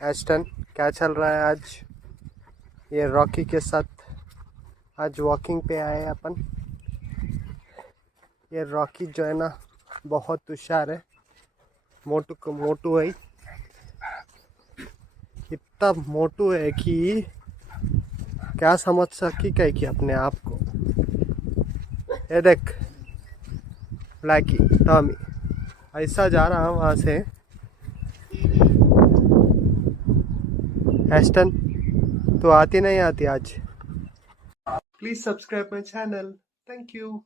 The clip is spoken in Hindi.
एस्टन क्या चल रहा है आज? ये रॉकी के साथ आज वॉकिंग पे आए अपन। ये रॉकी जो है ना बहुत होशियार है, मोटू को मोटू है, इतना मोटू है कि क्या समझ सकी क्या कि अपने आप को। ये देख ब्लैकी टॉमी ऐसा जा रहा वहाँ से। एस्टन तो आती नहीं आती आज? Please subscribe my channel, thank you.